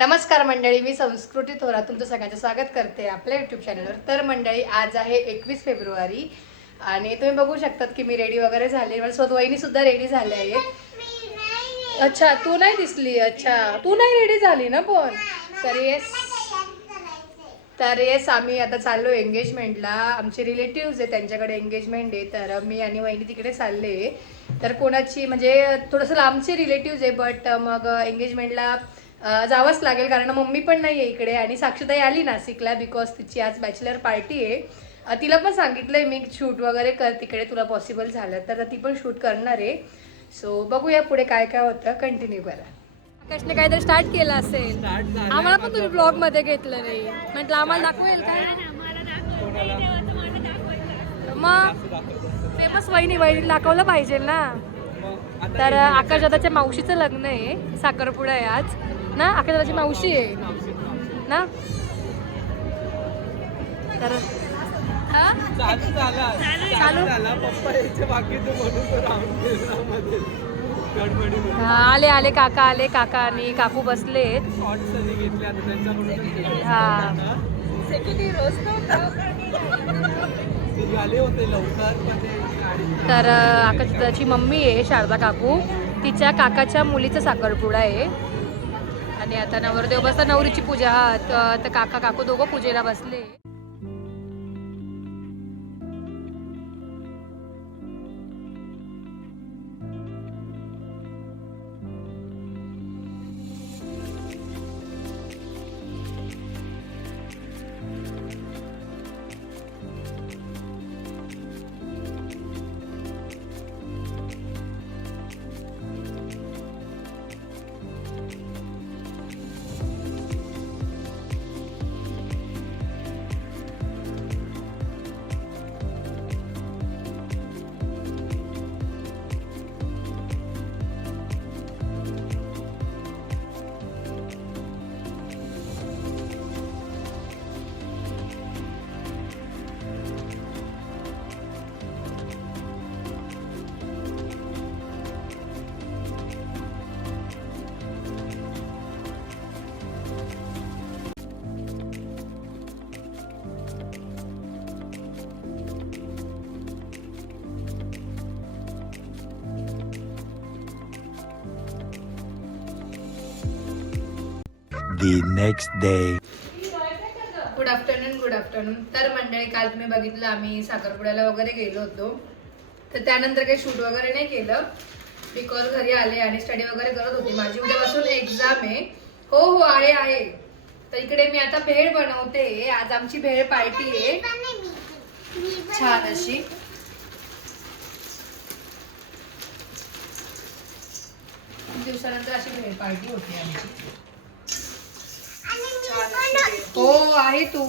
नमस्कार मंडळी, मी संस्कृती थोरात तुमचं सगळ्यांचं स्वागत करते आपल्या यूट्यूब चॅनलवर. तर मंडळी, आज आहे 21 फेब्रुवारी आणि तुम्ही बघू शकतात की मी रेडी वगैरे झाले. मला स्वतः वहिनी सुद्धा रेडी झाले आहेत. अच्छा, तू नाही दिसली. अच्छा, तू नाही रेडी झाली ना पण. तर येस आम्ही आता चाललो एंगेजमेंटला. आमचे रिलेटिव्हज आहे, त्यांच्याकडे एंगेजमेंट आहे. तर मी आणि वहिनी तिकडे चालले. तर कोणाची म्हणजे थोडंसं लांबचे रिलेटिव्हज आहे, बट मग एंगेजमेंटला जावंच लागेल कारण मम्मी पण नाही आहे इकडे. आणि साक्षीताई आली नाशिकला बिकॉज तिची आज बॅचलर पार्टी आहे. तिला पण सांगितलंय मी शूट वगैरे कर तिकडे, तुला पॉसिबल झालं तर ती पण शूट करणार आहे. सो बघूया पुढे काय काय होतं, कंटिन्यू करा. आकाशने काहीतरी स्टार्ट केलं असेल, आम्हाला पण तुम्ही ब्लॉग मध्ये घेतलं नाही म्हटलं आम्हाला दाखवेल काय. मग फेमस वहिनी दाखवलं पाहिजे ना. तर आकाश दादाच्या मावशीचं लग्न आहे, साखरपुडा आहे आज ना. आकाश दादाची मावशी आहे ना. तर आले आले काका, आले काका आणि काकू बसलेत. हा तर आकाश दादाची मम्मी आहे शारदा काकू, तिच्या काकाच्या मुलीचा साखरपुडा आहे. आणि आता नवरदेव बसता, नवरीची पूजा. हा तर काका काकू दोघं पूजेला बसले. The next day. Good afternoon. तर मंडळी, काल तुम्ही बघितलं आम्ही साखरपुड्याला वगैरे गेलो होतो. तर त्यानंतर काही शूट वगैरे नाही केलं बिकॉज घरी आले आणि स्टडी वगैरे करत होते. माझी उद्यापासून एक्झाम आहे. हो आहे. तर इकडे मी आता भेळ बनवते. आज आमची भेळ पार्टी आहे छान अशी. दिवसानंतर अशी भेळ पार्टी होती आमची. हो आहे तू.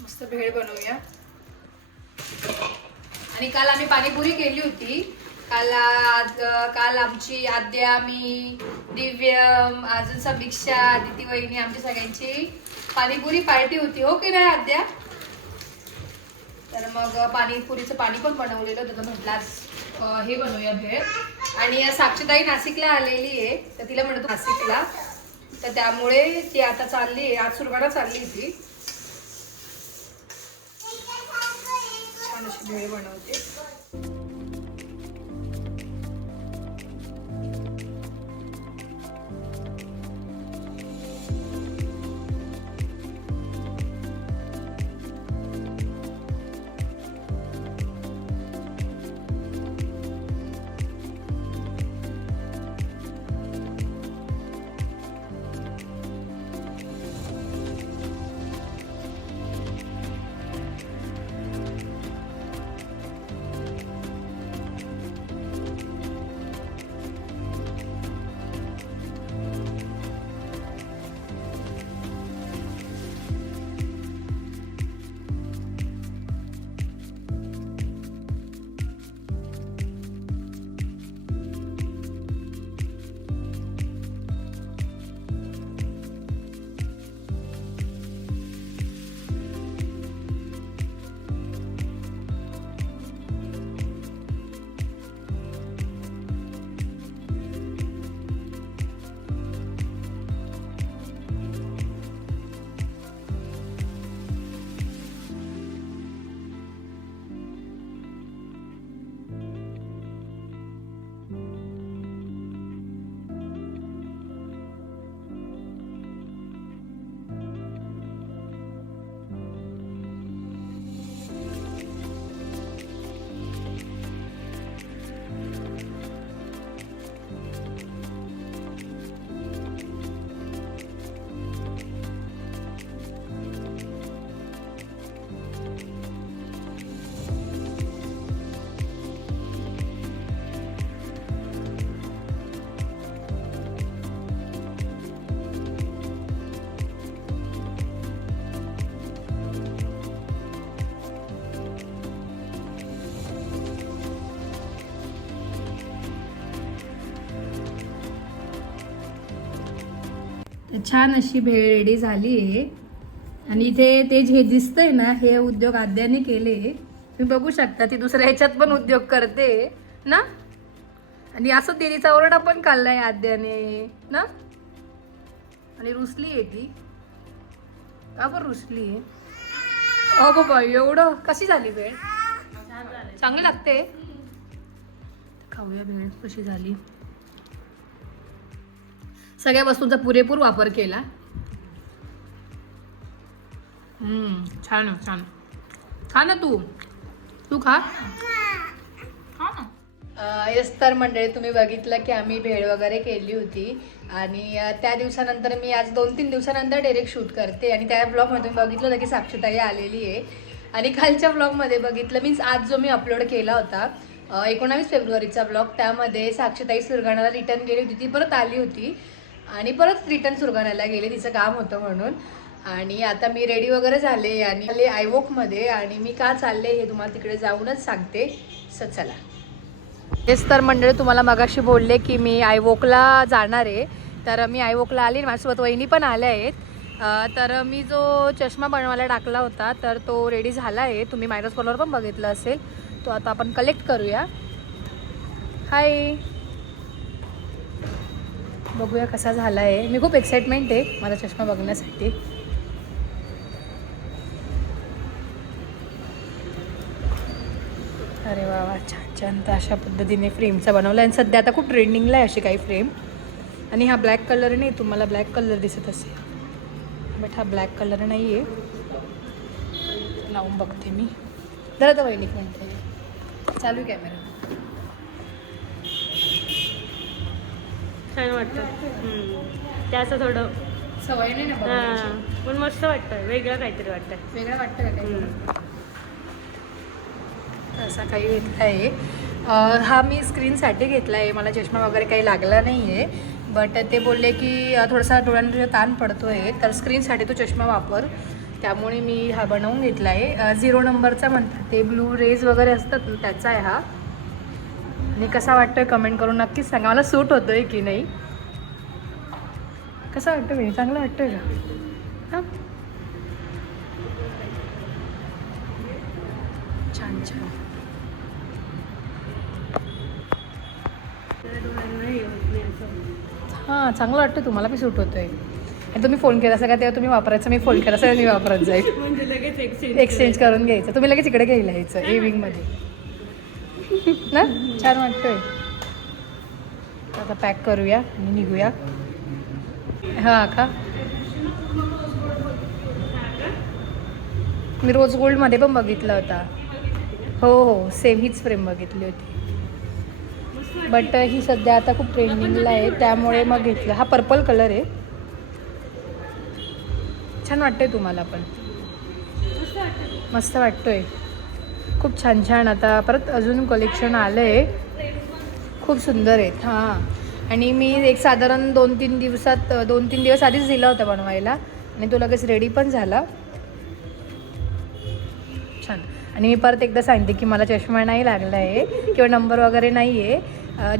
मस्त भेळ बनवूया. आणि काल आम्ही पाणीपुरी केली होती. काल आमची आद्या, मी, दिव्यम, अजून समीक्षा, दिती वहिनी, आमची सगळ्यांची पाणीपुरी पार्टी होती. हो की नाही आद्या? तर मग पाणीपुरीचं पाणी पण बनवलेलं होतं. म्हटलं हे बनवूया भेळ. आणि साक्षीताई नाशिकला आलेली आहे, तर तिला म्हणतो नाशिकला, तर त्यामुळे ती आता चालली आहे. आज सुरवाला चालली ती. छान अशी भेळ बनवते. तर छान अशी भेळ रेडी झाली आहे. आणि इथे ते जे दिसतंय ना हे उद्योग आद्याने केले. तुम्ही बघू शकता ती दुसऱ्या ह्याच्यात पण उद्योग करते ना. आणि असं तिरीचा ओरडा पण खाल्लाय आद्याने ना. आणि रुसली आहे ती का बरं रुसली आहे. अगो बाई एवढं कशी झाली भेळ. चांगली लागते. खाऊया भेळ कशी झाली. सगळ्या वस्तूंचा पुरेपूर वापर केला. छान छान. खा ना तू खा ना. येस तर मंडळी तुम्ही बघितलं की आम्ही भेळ वगैरे केली होती. आणि त्या दिवसानंतर मी आज 2-3 दिवसानंतर डायरेक्ट शूट करते. आणि त्या ब्लॉगमध्ये तुम्ही बघितलं होतं की साक्षीताई आलेली आहे. आणि कालच्या ब्लॉगमध्ये बघितलं मीन्स आज जो मी अपलोड केला होता 19 फेब्रुवारीचा ब्लॉग, त्यामध्ये साक्षीताई सुरगाणाला रिटर्न गेली होती. ती परत आली होती आणि परत रिटर्न सुरगाणाला गेले, तिचं काम होतं म्हणून. आणि आता मी रेडी वगैरे झाले आणि आले आयवॉकमध्ये. आणि मी का चालले हे तुम्हाला तिकडे जाऊनच सांगते. सो चला. तेच तर मंडळी तुम्हाला मगाशी बोलले की मी आयवॉकला जाणार आहे. तर मी आयवॉकला आली. माझ्यासोबत वहिनी पण आल्या आहेत. तर मी जो चष्मा बनवायला टाकला होता तर तो रेडी झाला आहे. तुम्ही मायरस कॉलर पण बघितलं असेल. तो आता आपण कलेक्ट करूया. हाय, बघूया कसा झाला आहे. मी खूप एक्साइटमेंट आहे माझा चष्मा बघण्यासाठी. अरे वा वा, छान छान. तर अशा पद्धतीने फ्रेमचा बनवला. आणि सध्या आता खूप ट्रेंडिंगला आहे अशी काही फ्रेम. आणि हा ब्लॅक कलर नाही, तुम्हाला ब्लॅक कलर दिसत असेल बट हा ब्लॅक कलर नाही आहे. लावून बघते मी. जरा तर वैनिक म्हणते चालू कॅमेरा. छान वाटतं. त्याचं थोडं सवय नाही ना बघायची. हां, पण मस्त वाटतं. वेगळं काहीतरी वाटतं. वेगळं वाटतं का काही. असा काही घेतला आहे. हा मी स्क्रीनसाठी घेतला आहे. मला चष्मा वगैरे काही लागला नाही आहे. बट ते बोलले की थोडासा डोळ्यांवर ताण पडतो आहे तर स्क्रीनसाठी तो चष्मा वापर. त्यामुळे मी हा बनवून घेतला आहे. 0 नंबरचा म्हणतात ते. ब्लू रेज वगैरे असतात ना त्याचा आहे हा. आणि कसा वाटतोय कमेंट करून नक्कीच सांगा. मला सूट होतोय की नाही. कसा वाटतं मी चांगला वाटतोय का. हां, छान छान. हां, चांगलं वाटतं. तुम्हाला बी सूट होतोय. आणि तुम्ही फोन केला सगळ्या तेव्हा तुम्ही वापरायचं. मी फोन केला सगळ्या मी वापरत जाईल. म्हणजे लगेच एक्सचेंज करून घ्यायचं. तुम्ही लगेच इकडे घ्यायला यायचं इव्हिनिंगमध्ये ना. छान वाटतोय. आता पॅक करूया आणि निघूया. हां का. मी रोज गोल्डमध्ये पण बघितला होता. हो हो, सेम हीच फ्रेम बघितली होती. बट ही सध्या आता खूप ट्रेंडिंगला आहे त्यामुळे मग घेतलं. हा पर्पल कलर आहे. छान वाटतंय तुम्हाला पण. मस्त वाटतोय. खूप छान छान. आता परत अजून कलेक्शन आलं आहे. खूप सुंदर आहेत. हां, आणि मी एक साधारण 2-3 दिवस आधीच दिला होता बनवायला आणि तो लगेच रेडी पण झाला. छान. आणि मी परत एकदा सांगते की मला चष्मा नाही लागला आहे किंवा नंबर वगैरे नाही आहे.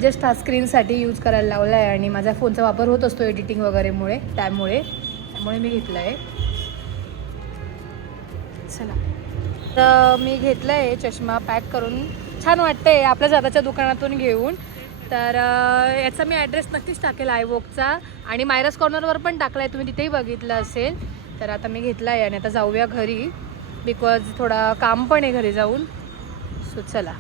जस्ट हा स्क्रीनसाठी यूज करायला लावला आहे. आणि माझा फोनचा वापर होत असतो एडिटिंग वगैरेमुळे. त्यामुळे मी घेतला आहे. चला, तर मी घेतला आहे चष्मा पॅक करून. छान वाटतं आहे आपल्या स्वतःच्या दुकानातून घेऊन. तर याचा मी ॲड्रेस नक्कीच टाकेल आयवॉकचा. आणि मायरस कॉर्नरवर पण टाकला आहे, तुम्ही तिथेही बघितलं असेल. तर आता मी घेतला आहे आणि आता जाऊया घरी बिकॉज थोडा काम पण आहे घरी जाऊन. सो चला.